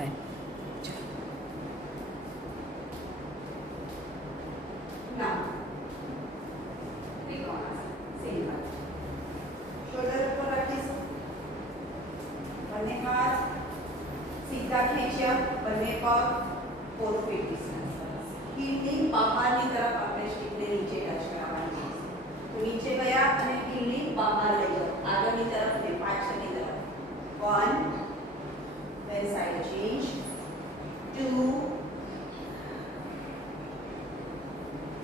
Done. Now, trikonasana single. Shoulder ઉપર રાખીશું. બંને હાથ સીધા ખેંચ્યા, બંને પગ 4 ફીટ ડિસ્ટન્સ. હીલની બહારની તરફ આપણે સ્ટીકને નીચે ટચ કરાવવાની છે. તો નીચે ગયા અને હીલની બહાર લઈ જાઓ, આગળની તરફ ને પાછળની તરફ. 1, then side change, 2,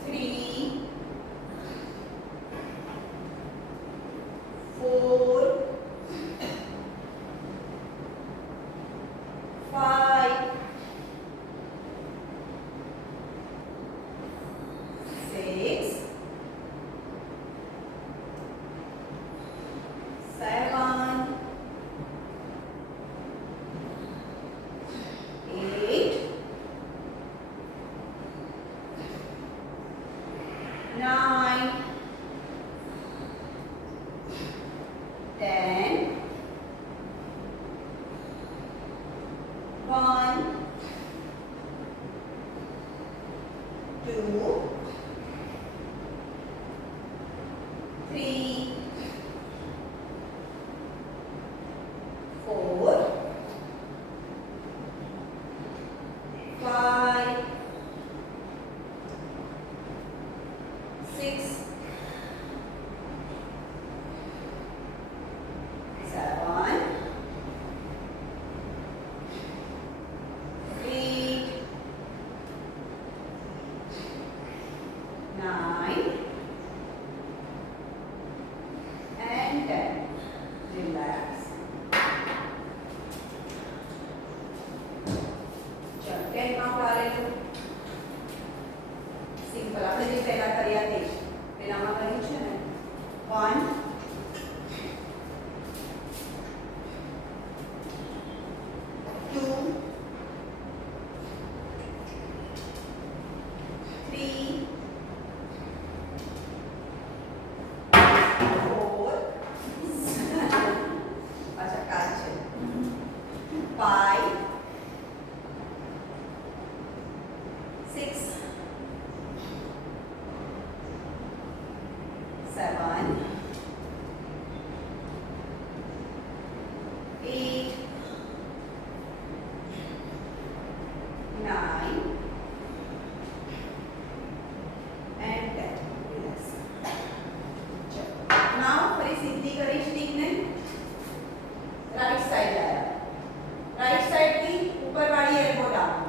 3, 4, 5, 6, 7, 8, 9, 10, 1, 2, 3, 4, 5, 6, 7, 8, 9, and 10. Relax. ચલો 10 કાઉન્ટ આવેલું. સિમ્પલ આપણે જે પહેલા કર્યા તે જ પેલામાં કર્યું છે ને. 1, 2, 3, 4, પાછા કાચ છે. 5, 6, 7, 8, 9, and 10. Yes. Now ફરી સીધી કરી સ્ટીકને રાઈટ સાઈડ લાયા. રાઈટ સાઈડ થી ઉપર વાળી એલ્બો ડાઉન.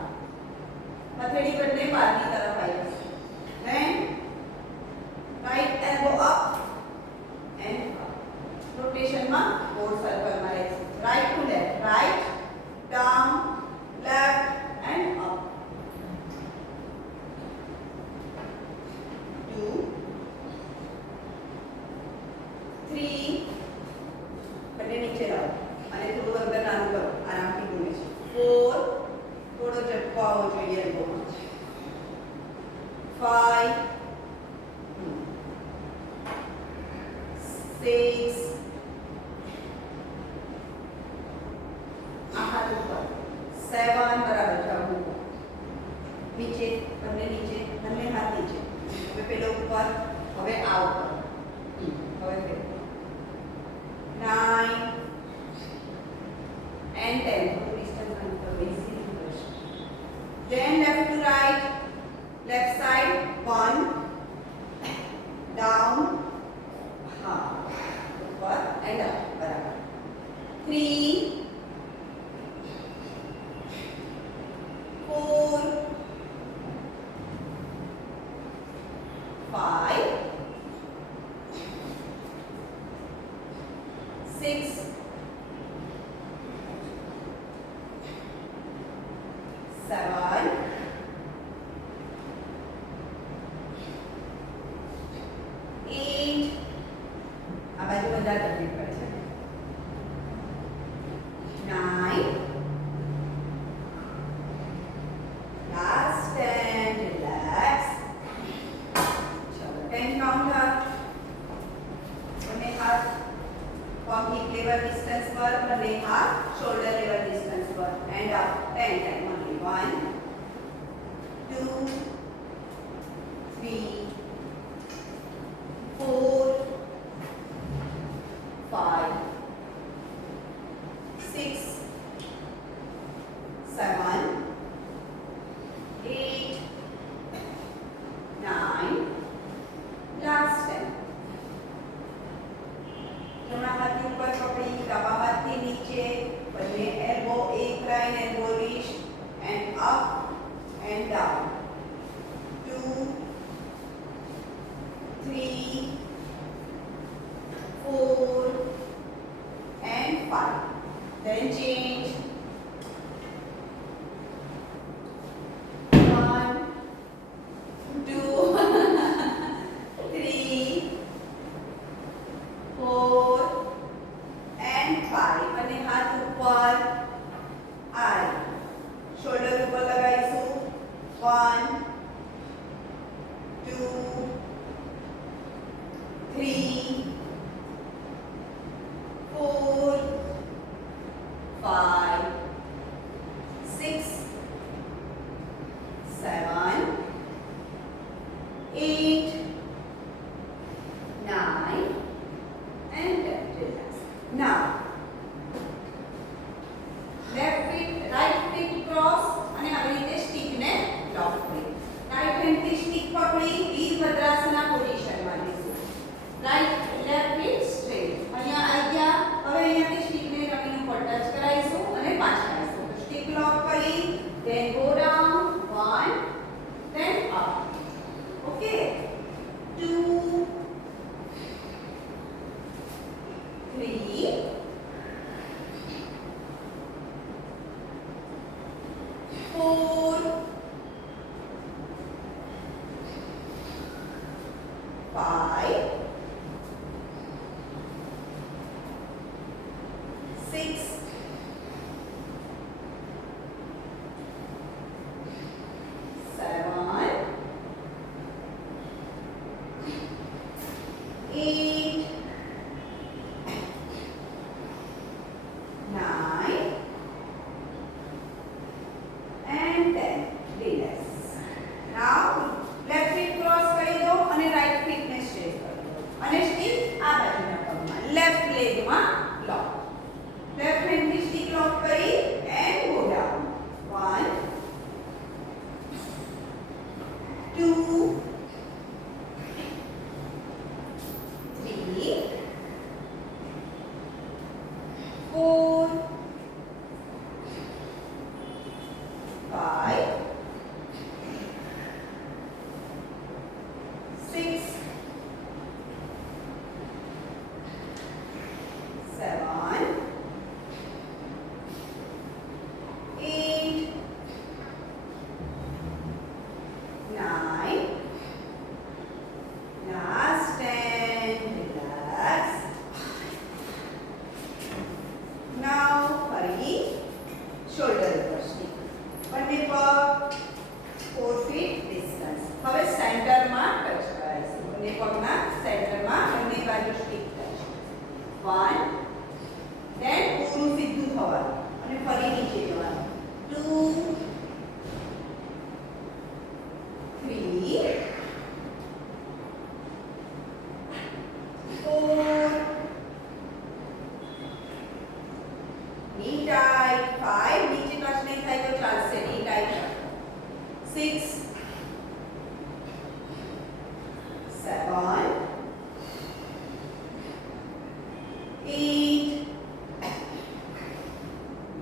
હથેળી બંને બહારની તરફ આવી જશે. Then right elbow up and up. રોટેશનમાં 4 સર્કલમાં રહેશે. Right to left, right, down, left and up. 2, 3, બંને નીચે લાવો અને થોડું અંદર નાનું કરો, આરામથી ઘૂમે છે. 4, થોડો ઝટકો આવવો જોઈએ એલ્બોમાં. 5, 6, આ હાથ ઉપર. 7, બરાબર જાવ ઉપર. નીચે, બંને હાથ નીચે. હવે પેલો ઉપર, હવે આ ઉપર. હવે પેલો. 9 and 10. થોડું ડિસ્ટન્સ અંતર ઇઝીલી કરશે. Then left to right, left side, 1, down, હા, ઉપર and up, બરાબર. 3, 4, 5, 6, 7, 8, આ બાજુ વધારે તકલીફ પડે છે. 10 time only. 1, 2, 3, 4, 5, 6, 7, 8, 9, last 10. જમણા હાથની ઉપર પકડી, ડાબા હાથની નીચે, બંને એલ્બો એક line, elbow reach and up and down. 2, 3, 4 and 5. Then change. 1, 2, 3, 4 and 5. અને હાથ ઉપર આઈ, શોલ્ડર ઉપર લગાવીશું. 1, 2, 3, 4, 5, 6, 7, 8, 9 and 10. Relax. Now, left feet, right feet cross અને આવી રીતે સ્ટિક ને લોક કરી. રાઈટ હેન્ડ થી સ્ટિક પકડી વીરભદ્રાસના પોઝિશન માં લેશું. Right left feet straight. અહીંયા આવી ગયા. હવે અહીંયાથી સ્ટિક ને જમીન ઉપર ટચ કરાવીશું અને પાછા આવીશું. તો સ્ટિક લોક કરી, then go down 1, then up. Okay. 2, 3, 4, 5, 6, 7, 8, 9 and 10. Relax. Now left feet cross કરી દો અને right feet ને સ્ટ્રેચ કરી દો અને સ્ટિક આ બાજુના પગમાં લેફ્ટ લેગમાં લોક. લેફ્ટ હેન્ડ થી સ્ટિક લોક કરી and go down. 1, 2, 3, 4, 5, 6, 7, 8, 9, last 10. Relax. Now ફરી shoulder ઉપર સ્ટિક. બંને પગ 4 feet distance. હવે સેન્ટરમાં ટચ કરાવીશું. બંને પગના સેન્ટરમાં બંને બાજુ સ્ટિક ટચ. 1, then પૂરું સીધું થવાનું અને ફરી નીચે જવાનું. 2, 3, 4, knee tight. 5, નીચે ટચ નહીં થાય તો ચાલશે. knee tight. 6, 7, 8,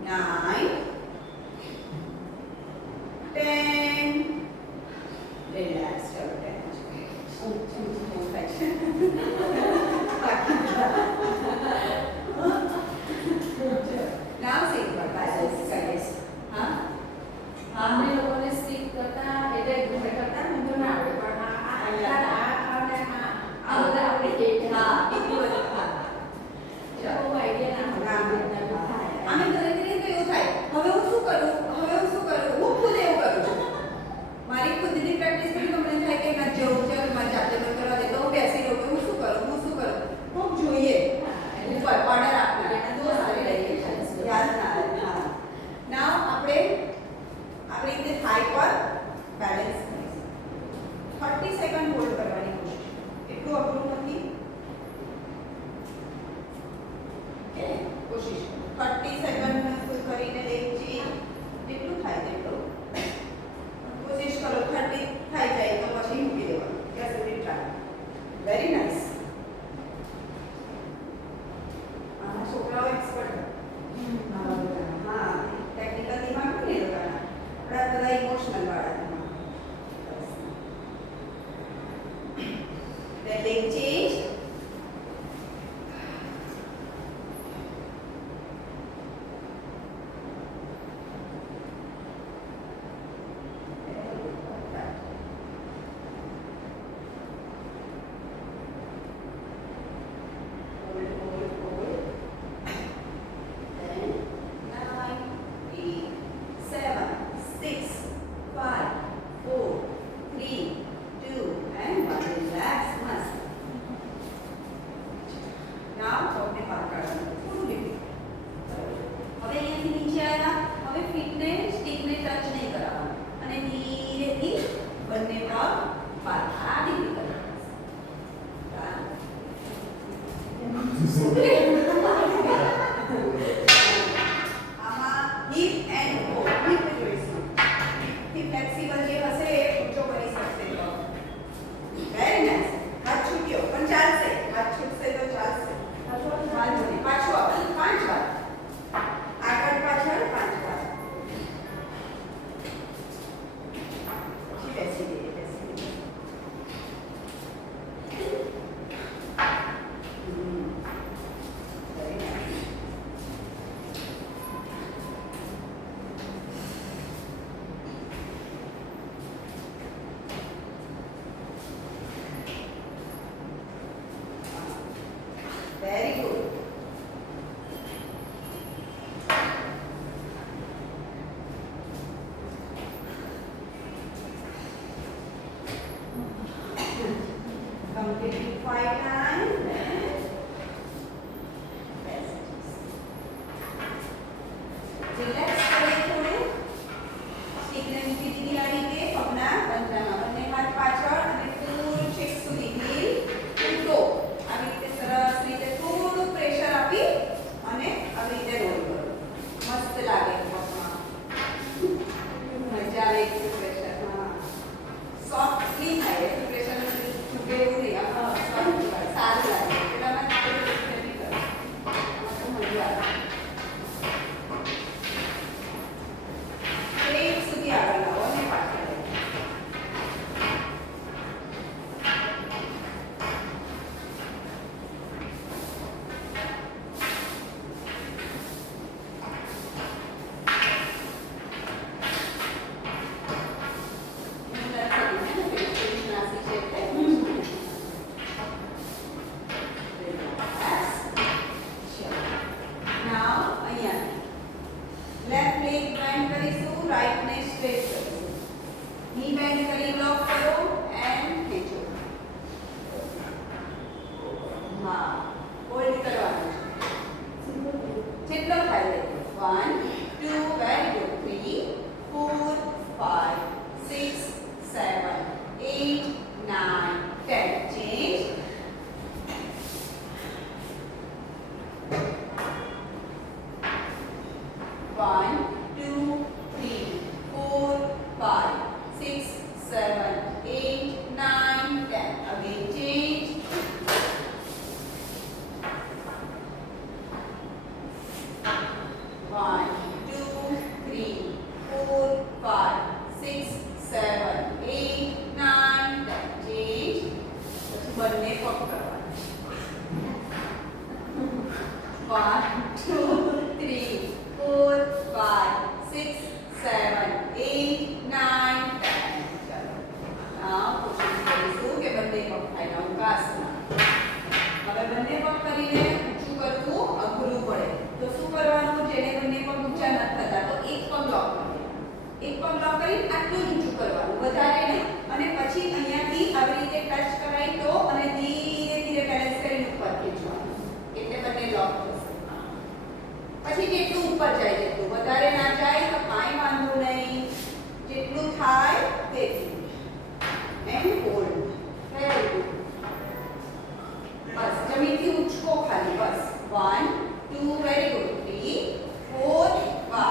9 7 8 9 10 ચલો આ કોશિશ કરીશું કે બંને પગ થાય અવકાશમાં હવે બંને પગ કરીને ઊંચું કરવું અઘરું પડે તો શું કરવાનું જેને બંને પગ ઊંચા નથી થતા તો એક પગ લોક કરી આટલું ઊંચું કરવાનું વધારે નહીં અને પછી અહીંયાથી આવી રીતે ટચ કરાય તો અને ધીરે ધીરે બેલેન્સ કરીને ઉપર ખેંચવાનું એટલે બંને લોક થશે પછી જેટલું ઉપર જાય જેટલું વધારે ના જાય તો કાંઈ વાંધો નહીં જેટલું થાય તેટલું એન્ડ હોલ્ડ વેરી ગુડ બસ જમીનથી ઉચકો ખાલી બસ 1 2 વેરી ગુડ 3 4 5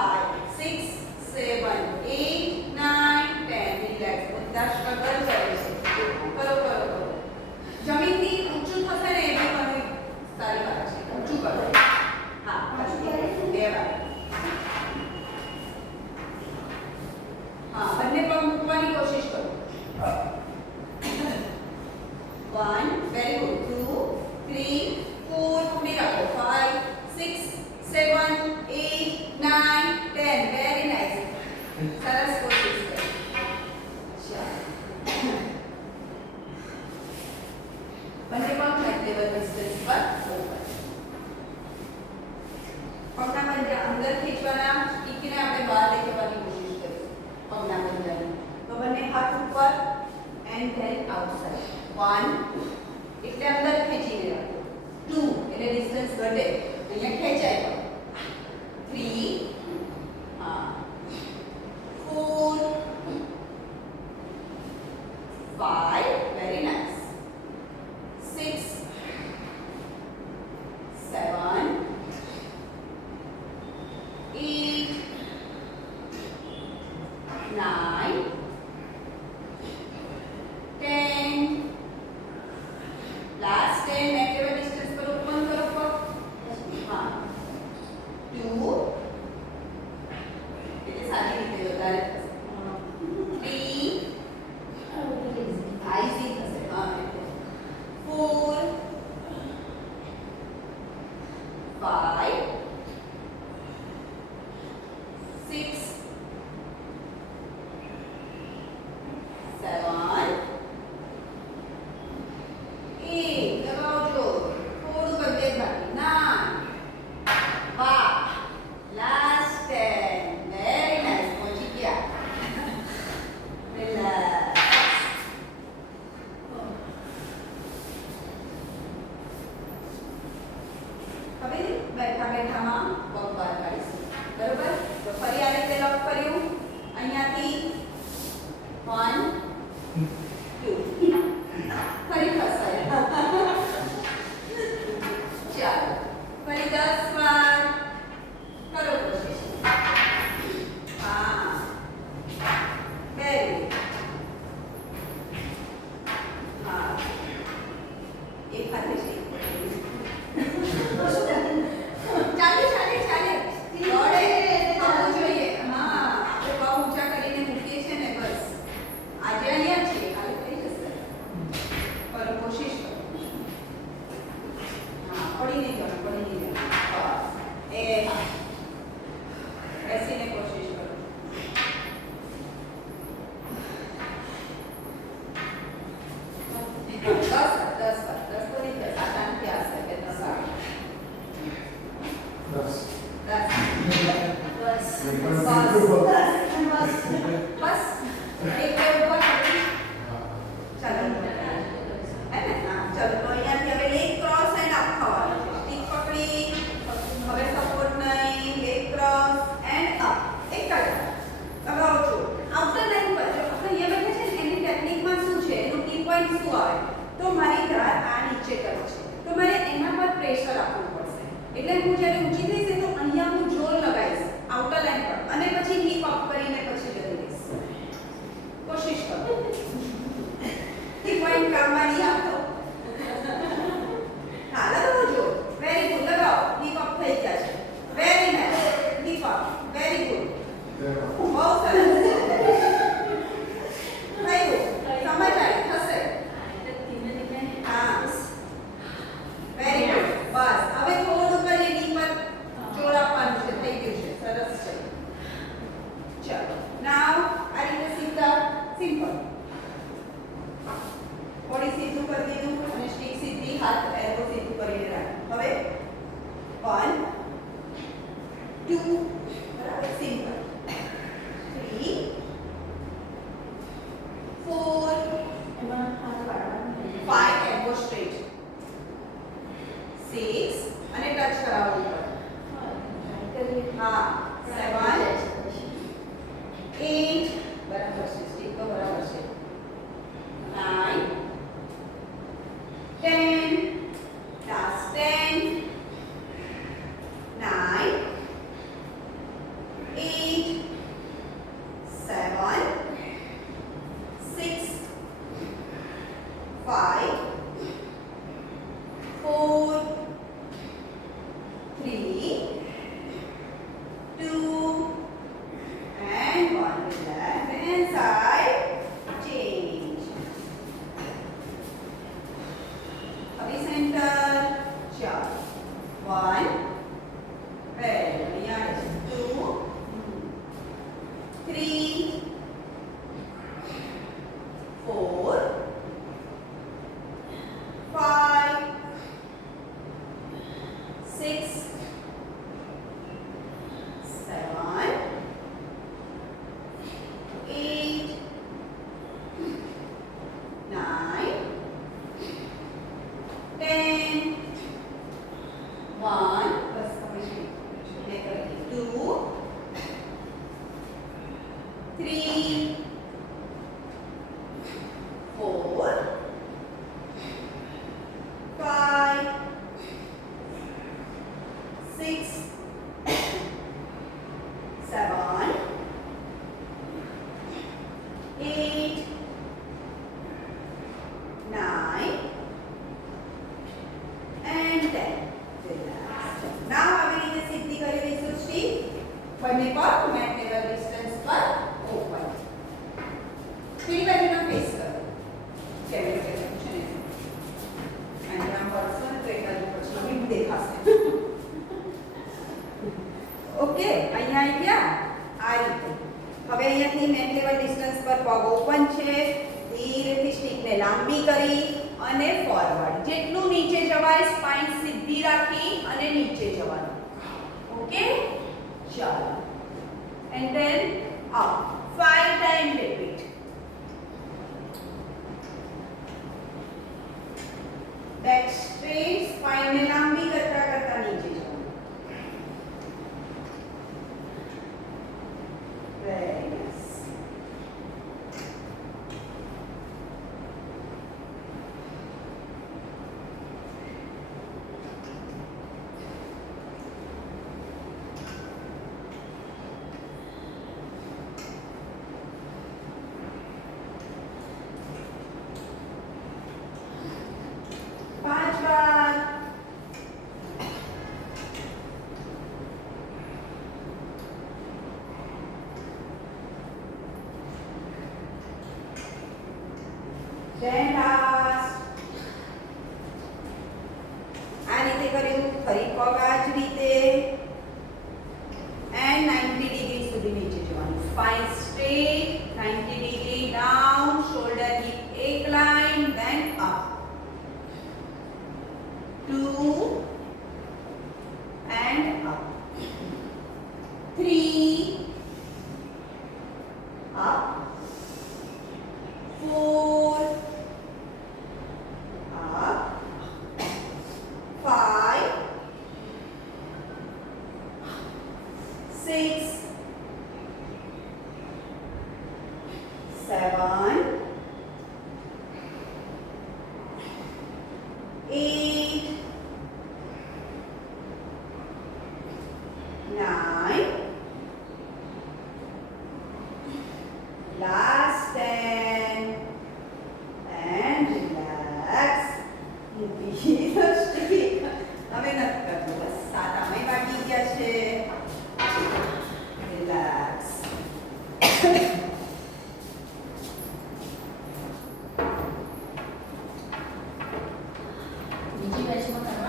6 7 8 9 10 રિલેક્સ બધા સ્ટ્રગલ કરે છે કરો જમીનથી ઊંચું થશે ને એ બી મને સારી વાત છે ઊંચું કરો હા પછી બે વાર હા બંને પગ મૂકવાની કોશિશ કરો 1 very good 2 3 4 પકડી રાખો 5 6 7 8 9 10 very nice સરસ કોશિશ કરો બંને પગ હાથ લેવલ ડિસ્ટન્સ પર ઉપર પગના પંજા અંદર ખેંચવાના ટીકીને આપણે બહાર લઈ જવાની કોશિશ કરીશું પગના પંજાને તો બંને હાથ ઉપર એન્ડ ધેન આઉટસાઇડ 1 એટલે અંદર ખેંચીને રાખો 2 એટલે ડિસ્ટન્સ ઘટે અહીંયા ખેંચાય 3 હા 4 5 very nice 6 7 8 9 10 last 10 नेगेटिव डिस्टेंस पर ओपन करो पग हाँ 2 એટલે સારી રીતે વધારે થશે 3 આઈસી થશે હા 4 5 6 7 8 लगाओ जो થોડું કરતે બાકી 9 વાહ લાસ્ટ 10 વેરી નાઇસ પહોંચી ગયા રિલેક્સ હવે બેઠા બેઠામાં પગ બહાર કાઢીશું બરોબર તો ફરી આ રીતે લોક કર્યું અહીંયાથી 1 2 ફરી ફસાય ચાલો ફરી 10 વાર કરો કોશિશ હા વેરી હા એક હાથે છે ચાલે દોડે થવું જોઈએ હા આપણે પગ ઊંચા કરીને મૂકીએ છીએ ને બસ આજે અહીંયા છીએ કાલે થઈ જશે પર કોશિશ કરો હા પડી નહીં જવાનું બસ એ બેસીને કોશિશ કરો 10 તો નહીં થાય આસાનથી આવશે કે 10 બસ એક બે ઉપર ચાલો હે ને હા ચાલો તો અહીંયાથી હવે લેગ ક્રોસ એન્ડ અપ થવાનું છે સ્ટીક પકડી હવે સપોર્ટ નહીં લેગ ક્રોસ એન્ડ અપ એક જ અગાઉ છો આઉટર લાઈન પર જો આપણે અહીંયા બેઠા છે ને એની ટેકનિકમાં શું છે એનું કી પોઈન્ટ શું આવે તો મારી ધાર આ નીચે કરે છે તો મારે એના પર પ્રેશર આપવું પડશે એટલે હું જ્યારે ઊંચી થઈશ તો અહીંયા હું જોર લગાવીશ આઉટર લાઈન પર અને પછી હિપ અપ કરીને પછી જતી રહીશ કોશિશ કરો કી પોઈન્ટ કામમાં નહીં આવતો હા લગાવો જો વેરી ગુડ લગાવો હિપ અપ થઈ ગયા છે very nice hip up very good બહુ સરસ થયું સમજ આવી થશે હા વેરી ગુડ બસ હવે થોડું કરીને બરાબર છે સ્ટીક તો બરાબર છે 9 10 last 10 9 8 7 6 5 4 3 2 and 1 left hand side change હવે center 4 1 અહીંયા 2 3 4 5 6 7 8 9 10 1 બસ તમે two, 3 4 5 6 7 8 9 and 10. Now આવી રીતે સીધી કરી દઈશું સ્ટીક બંને પગ મેટલ ડિસ્ટન્સ પર ઓપન પેલી બાજુનો ફેસ કરો કેમેરા કે છે ને અને આમ પરસો ને તો એક બાજુ પછી હિમ દેખાશે ઓકે અહીંયા આવી ગયા આ રીતે હવે અહીંયાથી નેક લેવલ ડિસ્ટન્સ પર પગ ઓપન છે ધીરેથી સ્ટીકને લાંબી કરી અને ફોરવર્ડ જેટલું નીચે જવાય સ્પાઇન સીધી રાખી અને નીચે જવાનું ઓકે ચાલો and then up 5 time repeat back straight સ્પાઇનને લાંબી કરતા કરતા નીચે જવાનું વેરી નાઇસ then last આ રીતે કર્યું ફરી પગ આ જ રીતે and 90 ડિગ્રી સુધી નીચે જવાનું spine straight 90 degree down shoulder hip એક line then up 2 and up 3 up 4 up 5 6 7